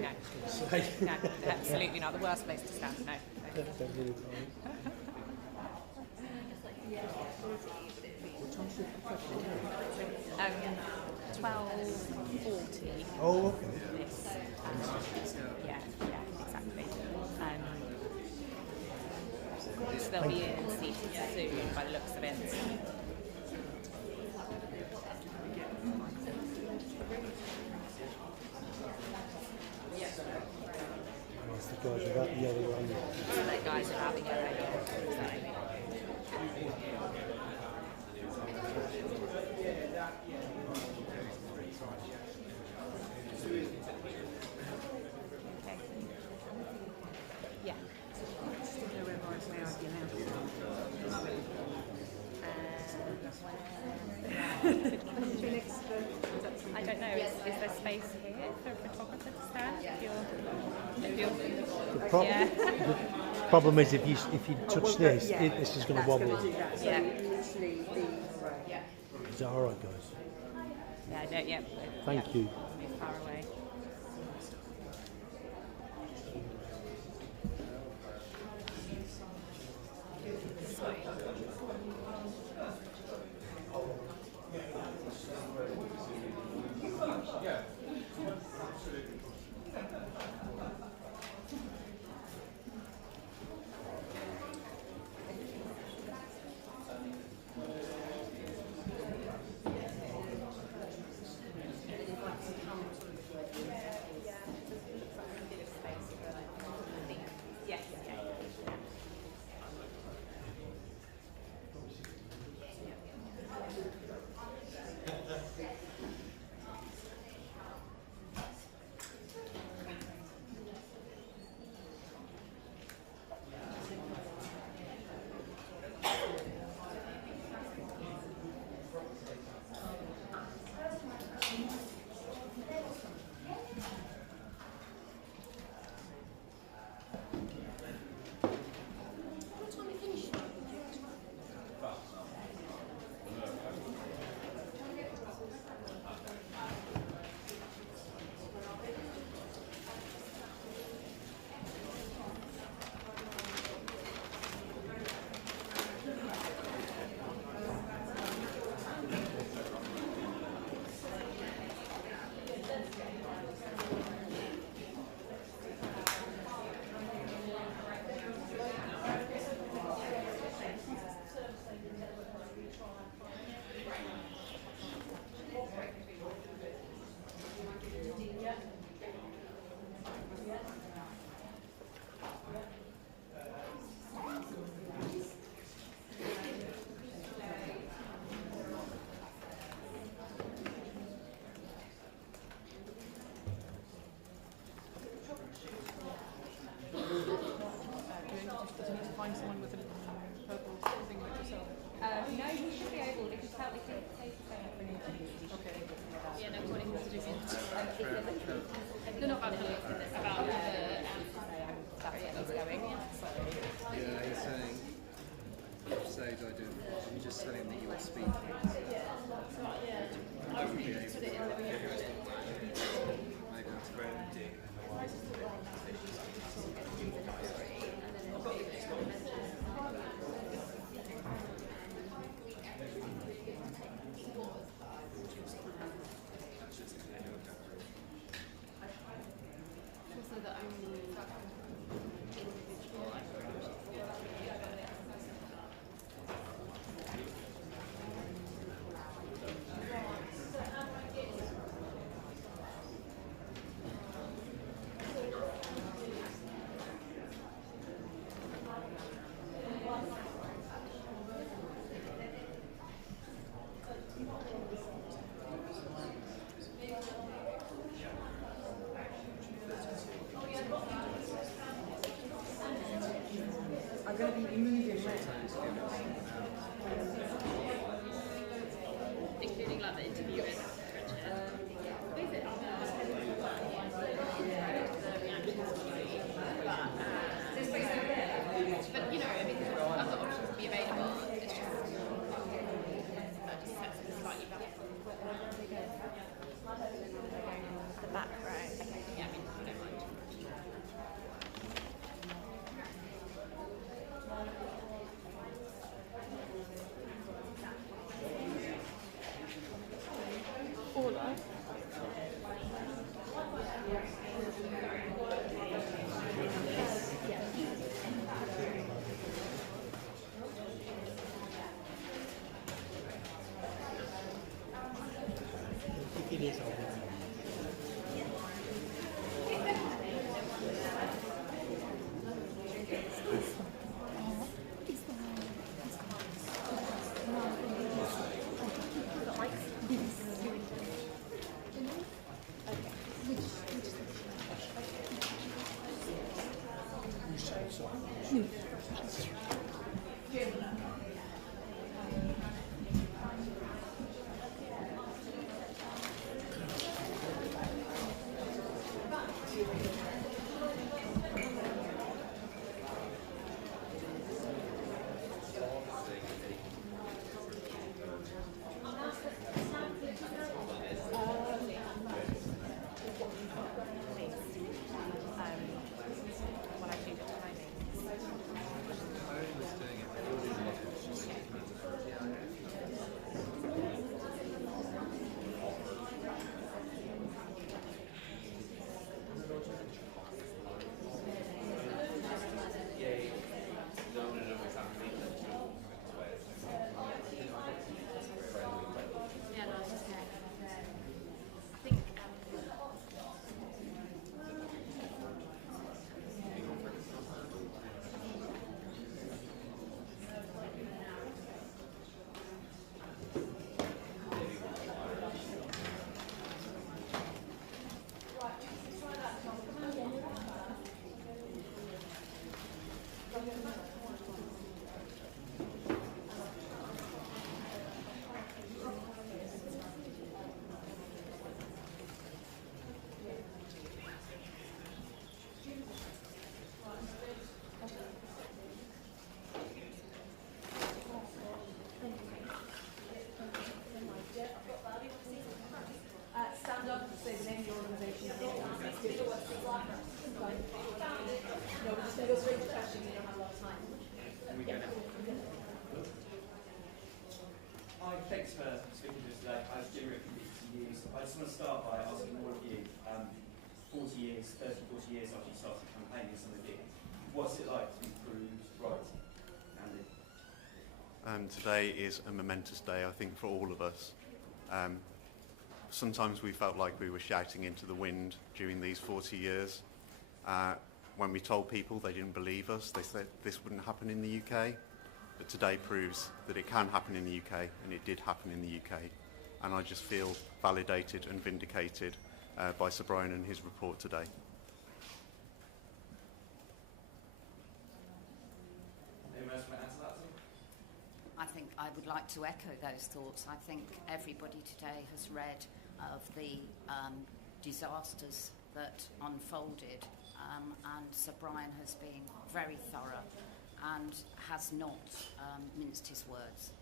No, absolutely not. The worst place to stand. No. That's absolutely fine. 12:40. Oh, okay. This. Yeah, exactly. So they'll be in seated soon by the looks of it. That's the guys without the yellow one. So the guys are having a yeah. I don't know. Is there space here for a photographer to stand? Yeah. The problem is if you touch this, this is going to wobble. Yeah. Is that all right, guys? Yeah. I don't. Yeah. Thank you. Move far away. Find someone with a purple thing like yourself. No, he should be able. If you tell me to take the phone for an interview, he should be able to do that. Yeah, no, what he wants to do is No, not about the about the that's where he's going. So Yeah, he's saying, stage I do. You just tell him that you are speaking. Maybe that's great. also the only individual I'm going to be moving including like the interviewers. But you know, I mean, other options will be available. It's just that just sets it slightly back. the back right. Yeah, I mean, I don't mind. Yes, I'll be. Yeah, no, it's okay. I think Stand up and say the name of your organisation. No, we're just going to go straight to questions. We don't have a lot of time. Hi, thanks for speaking to us today. I'm Jim Rick from BBC News. I just want to start by asking all of you, 40 years, 30, 40 years after you started campaigning, some of you, what's it like to be proved right? Andy? Today is a momentous day, I think, for all of us. Sometimes we felt like we were shouting into the wind during these 40 years. When we told people, they didn't believe us. They said this wouldn't happen in the UK. But today proves that it can happen in the UK, and it did happen in the UK. And I just feel validated and vindicated by Sir Brian and his report today. Anyone else want to answer that? I think I would like to echo those thoughts. I think everybody today has read of the disasters that unfolded, and Sir Brian has been very thorough and has not minced his words.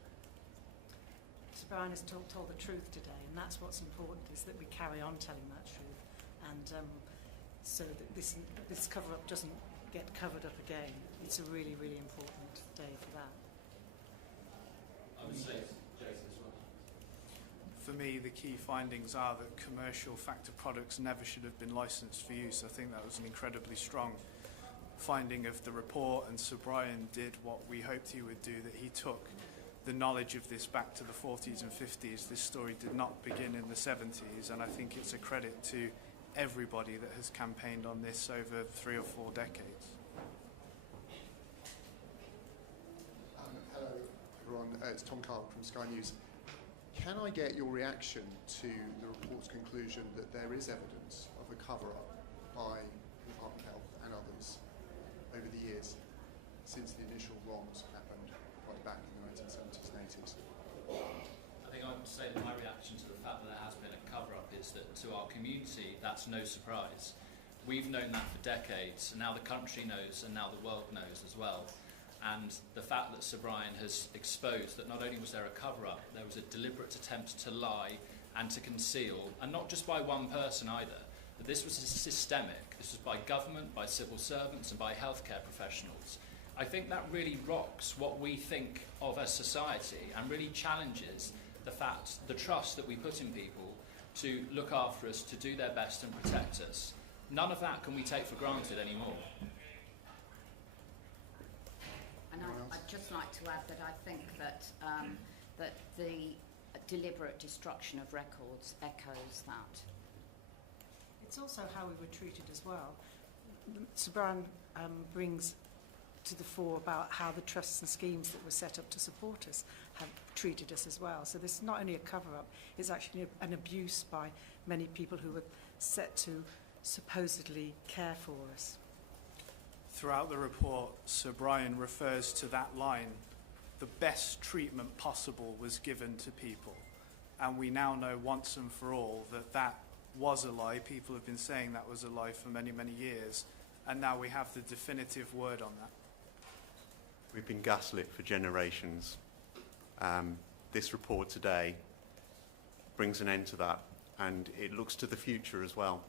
Sir Brian has told the truth today, and that's what's important, is that we carry on telling that truth, and so that this cover-up doesn't get covered up again. It's a really, really important day for that. I would say Jason as well. For me, the key findings are that commercial factor products never should have been licensed for use. I think that was an incredibly strong finding of the report, and Sir Brian did what we hoped he would do, that he took the knowledge of this back to the 40s and 50s. This story did not begin in the 70s, and I think it's a credit to everybody that has campaigned on this over 3 or 4 decades. Hello everyone, it's Tom Carl from Sky News. Can I get your reaction to the report's conclusion that there is evidence of a cover-up by the Department of Health and others over the years since the initial wrongs happened right back in the 1970s and 80s? I think I would say that my reaction to the fact that there has been a cover-up is that to our community that's no surprise. We've known that for decades, and now the country knows, and now the world knows as well. And the fact that Sir Brian has exposed that not only was there a cover-up, there was a deliberate attempt to lie and to conceal, and not just by one person either, but this was systemic. This was by government, by civil servants and by healthcare professionals. I think that really rocks what we think of as society and really challenges the trust that we put in people to look after us, to do their best and protect us. None of that can we take for granted anymore. And I'd just like to add that I think that that the deliberate destruction of records echoes that. It's also how we were treated as well. Sir Brian brings to the fore about how the trusts and schemes that were set up to support us have treated us as well. So this is not only a cover-up, it's actually an abuse by many people who were set to supposedly care for us. Throughout the report, Sir Brian refers to that line, the best treatment possible was given to people. And we now know once and for all that that was a lie. People have been saying that was a lie for many, many years. And now we have the definitive word on that. We've been gaslit for generations. This report today brings an end to that, and it looks to the future as well,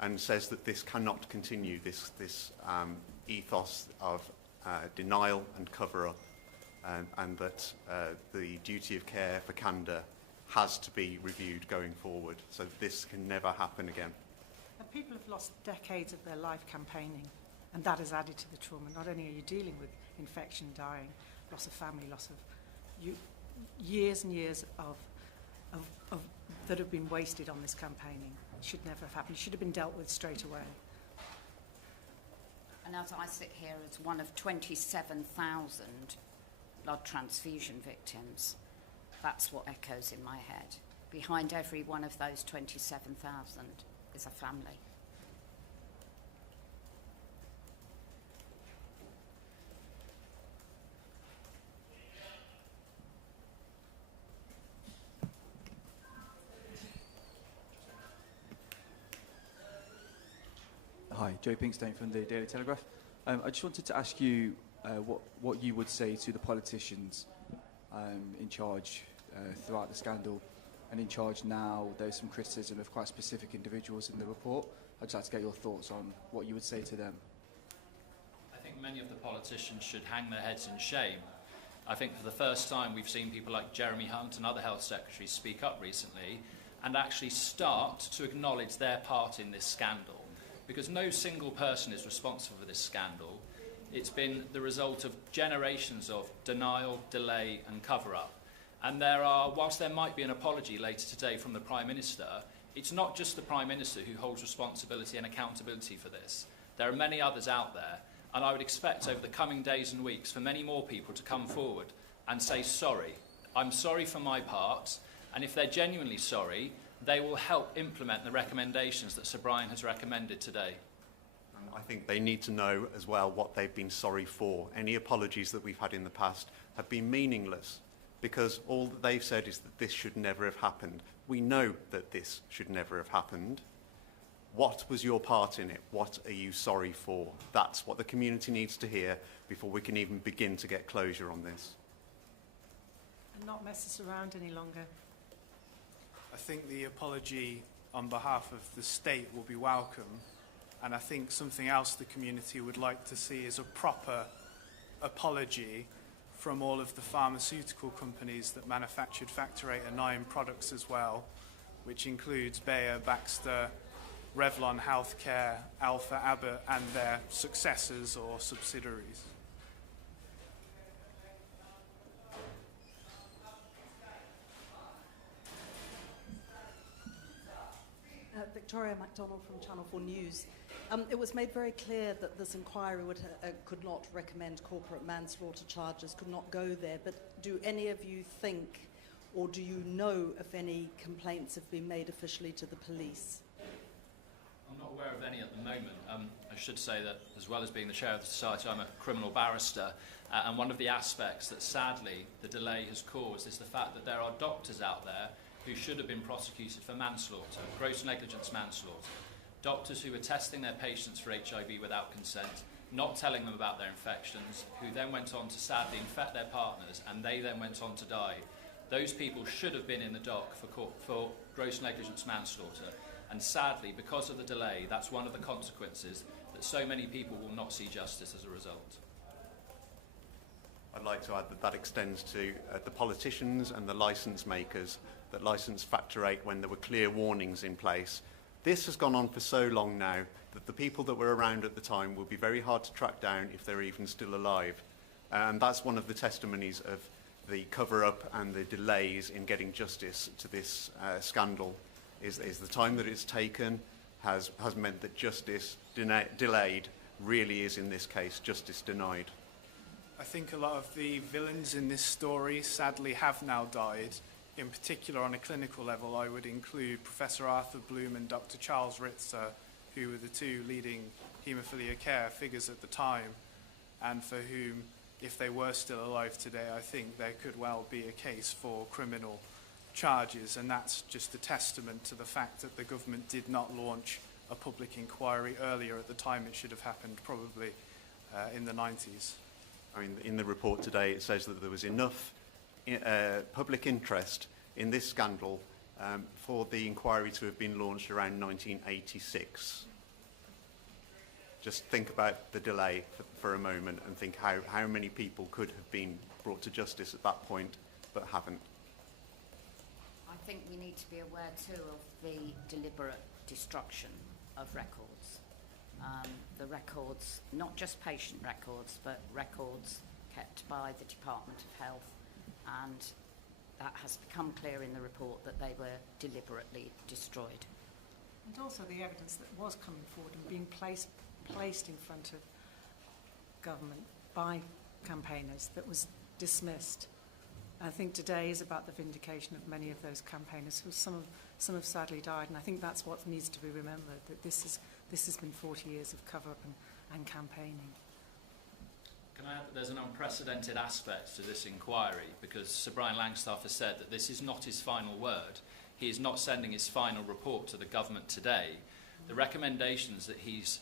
and says that this cannot continue, this ethos of denial and cover-up, and that the duty of care for candour has to be reviewed going forward, so this can never happen again. And people have lost decades of their life campaigning, and that has added to the trauma. Not only are you dealing with infection, dying, loss of family, loss of years and years of that have been wasted on this campaigning. It should never have happened. It should have been dealt with straight away. And as I sit here as one of 27,000 blood transfusion victims, that's what echoes in my head. Behind every one of those 27,000 is a family. Hi, Joe Pinkstone from the Daily Telegraph. I just wanted to ask you what you would say to the politicians in charge throughout the scandal and in charge now. There's some criticism of quite specific individuals in the report. I'd just like to get your thoughts on what you would say to them. I think many of the politicians should hang their heads in shame. I think for the first time we've seen people like Jeremy Hunt and other health secretaries speak up recently and actually start to acknowledge their part in this scandal. Because no single person is responsible for this scandal. It's been the result of generations of denial, delay and cover-up. And whilst there might be an apology later today from the Prime Minister, it's not just the Prime Minister who holds responsibility and accountability for this. There are many others out there, and I would expect over the coming days and weeks for many more people to come forward and say sorry. I'm sorry for my part, and if they're genuinely sorry, they will help implement the recommendations that Sir Brian has recommended today. I think they need to know as well what they've been sorry for. Any apologies that we've had in the past have been meaningless because all that they've said is that this should never have happened. We know that this should never have happened. What was your part in it? What are you sorry for? That's what the community needs to hear before we can even begin to get closure on this. And not mess us around any longer. I think the apology on behalf of the state will be welcome, and I think something else the community would like to see is a proper apology from all of the pharmaceutical companies that manufactured Factor 8 and 9 products as well, which includes Bayer, Baxter, Revlon Healthcare, Alpha, Abbott and their successors or subsidiaries. Victoria MacDonald from Channel 4 News. It was made very clear that this inquiry could not recommend corporate manslaughter charges, could not go there, but do any of you think, or do you know if any complaints have been made officially to the police? I'm not aware of any at the moment. I should say that as well as being the chair of the society, I'm a criminal barrister, and one of the aspects that sadly the delay has caused is the fact that there are doctors out there who should have been prosecuted for manslaughter, gross negligence manslaughter. Doctors who were testing their patients for HIV without consent, not telling them about their infections, who then went on to sadly infect their partners, and they then went on to die. Those people should have been in the dock for gross negligence manslaughter. And sadly, because of the delay, that's one of the consequences, that so many people will not see justice as a result. I'd like to add that that extends to the politicians and the licence makers that licensed Factor 8 when there were clear warnings in place. This has gone on for so long now that the people that were around at the time will be very hard to track down if they're even still alive. And that's one of the testimonies of the cover-up and the delays in getting justice to this scandal is the time that it's taken has meant that justice delayed really is, in this case, justice denied. I think a lot of the villains in this story sadly have now died. In particular, on a clinical level, I would include Professor Arthur Bloom and Dr. Charles Ritzer, who were the two leading haemophilia care figures at the time, and for whom, if they were still alive today, I think there could well be a case for criminal charges, and that's just a testament to the fact that the government did not launch a public inquiry earlier at the time it should have happened, probably in the 90s. I mean, in the report today, it says that there was enough public interest in this scandal for the inquiry to have been launched around 1986. Just think about the delay for a moment and think how many people could have been brought to justice at that point but haven't. I think we need to be aware too of the deliberate destruction of records. The records, not just patient records, but records kept by the Department of Health, and that has become clear in the report that they were deliberately destroyed. And also the evidence that was coming forward and being placed in front of government by campaigners that was dismissed. I think today is about the vindication of many of those campaigners, who some have sadly died, and I think that's what needs to be remembered, that this has been 40 years of cover-up and campaigning. Can I add that there's an unprecedented aspect to this inquiry, because Sir Brian Langstaff has said that this is not his final word. He is not sending his final report to the government today. The recommendations that he's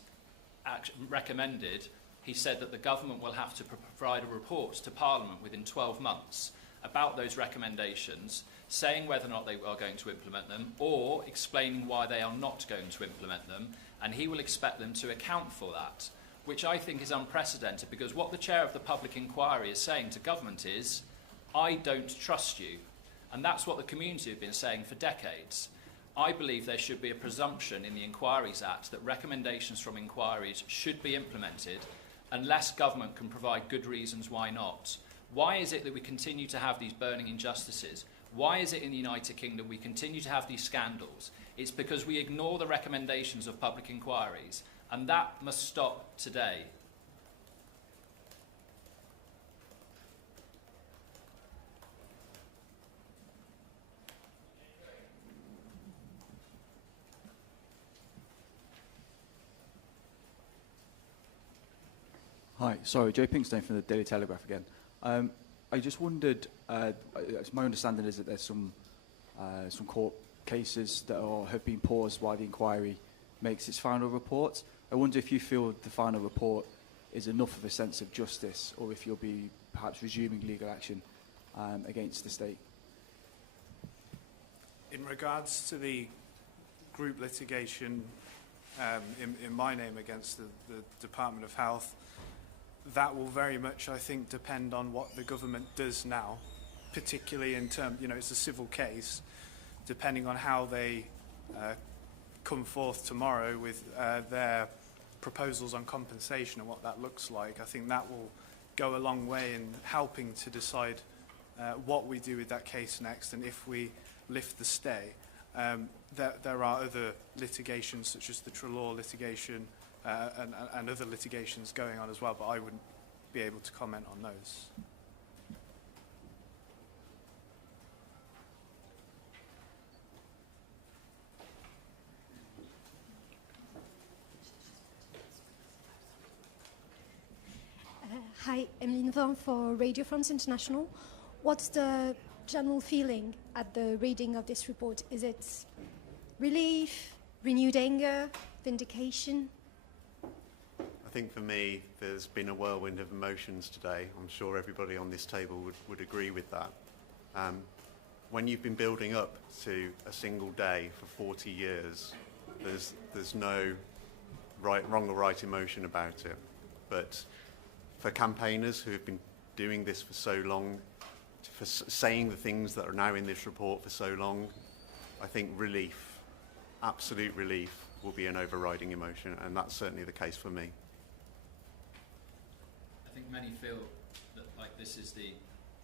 recommended, he said that the government will have to provide a report to Parliament within 12 months about those recommendations, saying whether or not they are going to implement them, or explaining why they are not going to implement them, and he will expect them to account for that, which I think is unprecedented, because what the chair of the public inquiry is saying to government is, I don't trust you. And that's what the community have been saying for decades. I believe there should be a presumption in the Inquiries Act that recommendations from inquiries should be implemented unless government can provide good reasons why not. Why is it that we continue to have these burning injustices? Why is it in the United Kingdom we continue to have these scandals? It's because we ignore the recommendations of public inquiries, and that must stop today. Hi, sorry, Joe Pinkstone from the Daily Telegraph again. I just wondered, my understanding is that there's some court cases that have been paused while the inquiry makes its final report. I wonder if you feel the final report is enough of a sense of justice, or if you'll be perhaps resuming legal action against the state. In regards to the group litigation in my name against the Department of Health, that will very much, I think, depend on what the government does now, particularly in terms, it's a civil case, depending on how they come forth tomorrow with their proposals on compensation and what that looks like. I think that will go a long way in helping to decide what we do with that case next, and if we lift the stay. There are other litigations, such as the Treloar litigation, and other litigations going on as well, but I wouldn't be able to comment on those. Hi, Emeline Van for Radio France International. What's the general feeling at the reading of this report? Is it relief, renewed anger, vindication? I think for me, there's been a whirlwind of emotions today. I'm sure everybody on this table would agree with that. When you've been building up to a single day for 40 years, there's no wrong or right emotion about it. But for campaigners who have been doing this for so long, for saying the things that are now in this report for so long, I think relief, absolute relief, will be an overriding emotion, and that's certainly the case for me. I think many feel that this is the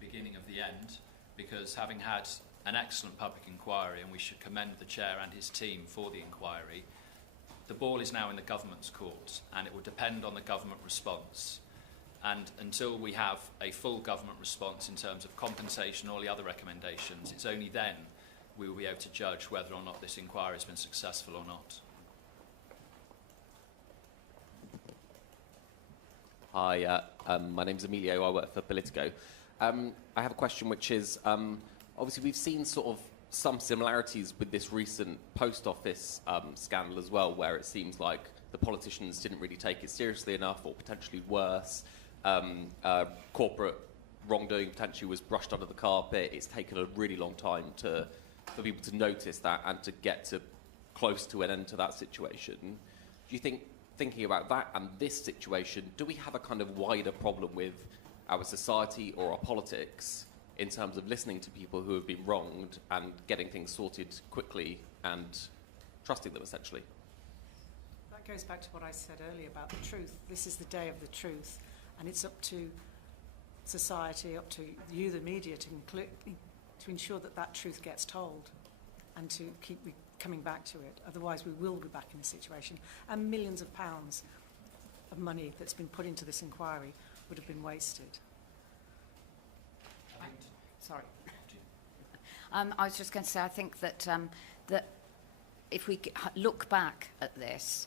beginning of the end, because having had an excellent public inquiry, and we should commend the chair and his team for the inquiry, the ball is now in the government's court, and it will depend on the government response. And until we have a full government response in terms of compensation, all the other recommendations, it's only then we will be able to judge whether or not this inquiry has been successful or not. Hi, my name's Emilio. I work for Politico. I have a question which is, obviously we've seen sort of some similarities with this recent post office scandal as well, where it seems like the politicians didn't really take it seriously enough, or potentially worse. Corporate wrongdoing potentially was brushed under the carpet. It's taken a really long time for people to notice that and to get to close to an end to that situation. Do you think, thinking about that and this situation, do we have a kind of wider problem with our society or our politics in terms of listening to people who have been wronged and getting things sorted quickly and trusting them, essentially? That goes back to what I said earlier about the truth. This is the day of the truth, and it's up to society, up to you, the media, to ensure that that truth gets told and to keep coming back to it. Otherwise, we will be back in a situation, and millions of pounds of money that's been put into this inquiry would have been wasted. Sorry. I was just going to say, I think that that if we look back at this,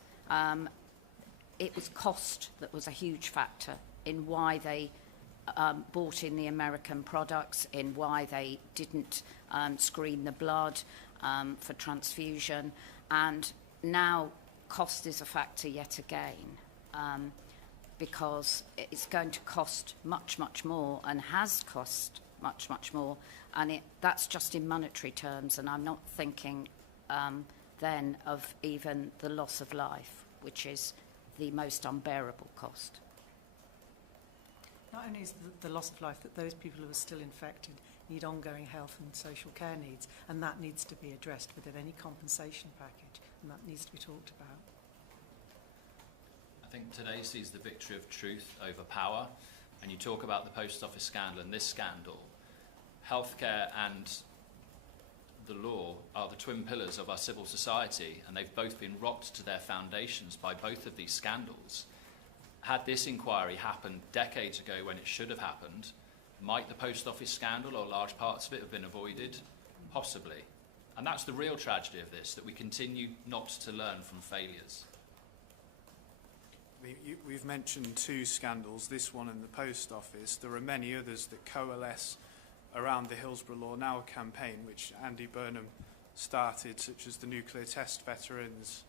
it was cost that was a huge factor in why they bought in the American products, in why they didn't screen the blood for transfusion, and now cost is a factor yet again, because it's going to cost much, much more, and has cost much, much more, and that's just in monetary terms, and I'm not thinking then of even the loss of life, which is the most unbearable cost. Not only is the loss of life, that those people who are still infected need ongoing health and social care needs, and that needs to be addressed within any compensation package, and that needs to be talked about. I think today sees the victory of truth over power, and you talk about the post office scandal and this scandal. Healthcare and the law are the twin pillars of our civil society, and they've both been rocked to their foundations by both of these scandals. Had this inquiry happened decades ago when it should have happened, might the post office scandal or large parts of it have been avoided? Possibly. And that's the real tragedy of this, that we continue not to learn from failures. We've mentioned two scandals, this one and the post office. There are many others that coalesce around the Hillsborough Law Now campaign, which Andy Burnham started, such as the nuclear test veterans,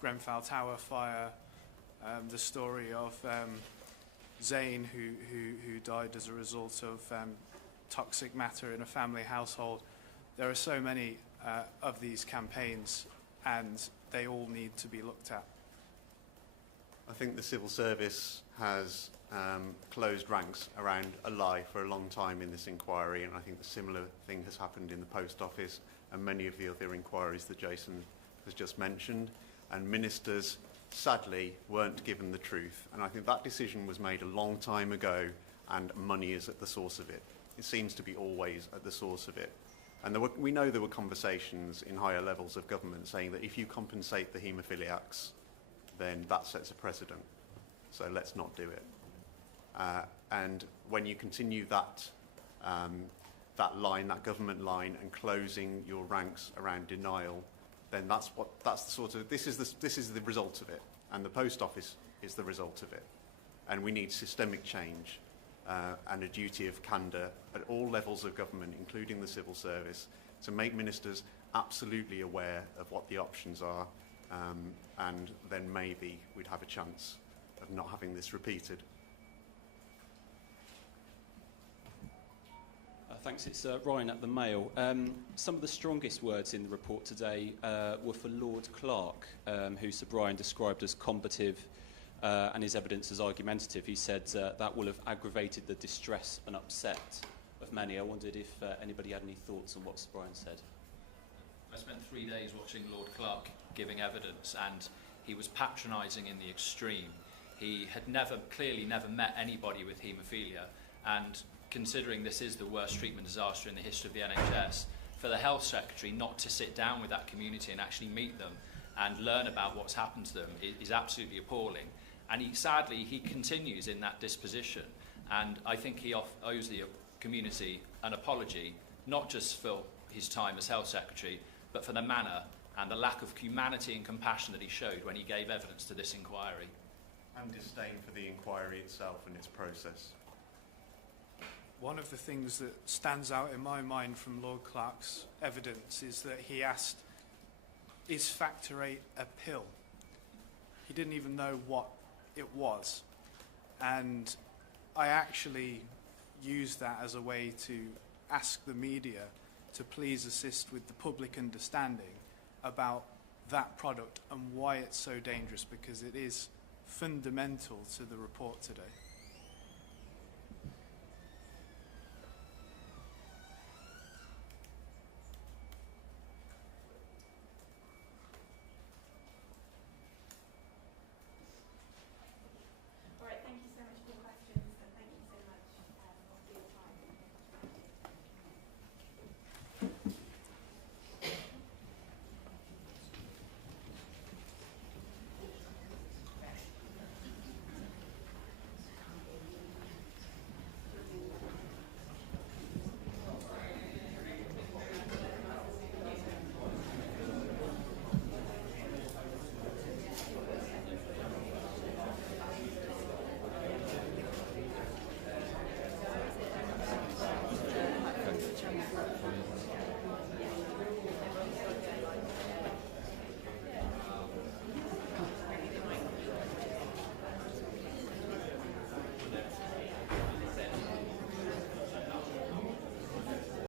Grenfell Tower fire, the story of Zane, who died as a result of toxic matter in a family household. There are so many of these campaigns, and they all need to be looked at. I think the civil service has closed ranks around a lie for a long time in this inquiry, and I think the similar thing has happened in the post office and many of the other inquiries that Jason has just mentioned. And ministers, sadly, weren't given the truth, and I think that decision was made a long time ago, and money is at the source of it. It seems to be always at the source of it. And we know there were conversations in higher levels of government saying that if you compensate the haemophiliacs, then that sets a precedent. So let's not do it. And when you continue that line, that government line, and closing your ranks around denial, then that's the sort of this is the result of it, and the post office is the result of it. And we need systemic change and a duty of candour at all levels of government, including the civil service, to make ministers absolutely aware of what the options are, and then maybe we'd have a chance of not having this repeated. Thanks. It's Ryan at the Mail. Some of the strongest words in the report today were for Lord Clark, who Sir Brian described as combative and his evidence as argumentative. He said that will have aggravated the distress and upset of many. I wondered if anybody had any thoughts on what Sir Brian said. I spent 3 days watching Lord Clark giving evidence, and he was patronising in the extreme. He had clearly never met anybody with haemophilia, and considering this is the worst treatment disaster in the history of the NHS, for the Health Secretary not to sit down with that community and actually meet them and learn about what's happened to them is absolutely appalling. And sadly, he continues in that disposition. And I think he owes the community an apology, not just for his time as Health Secretary, but for the manner and the lack of humanity and compassion that he showed when he gave evidence to this inquiry. And disdain for the inquiry itself and its process. One of the things that stands out in my mind from Lord Clark's evidence is that he asked, is Factor 8 a pill? He didn't even know what it was. And I actually used that as a way to ask the media to please assist with the public understanding about that product and why it's so dangerous, because it is fundamental to the report today.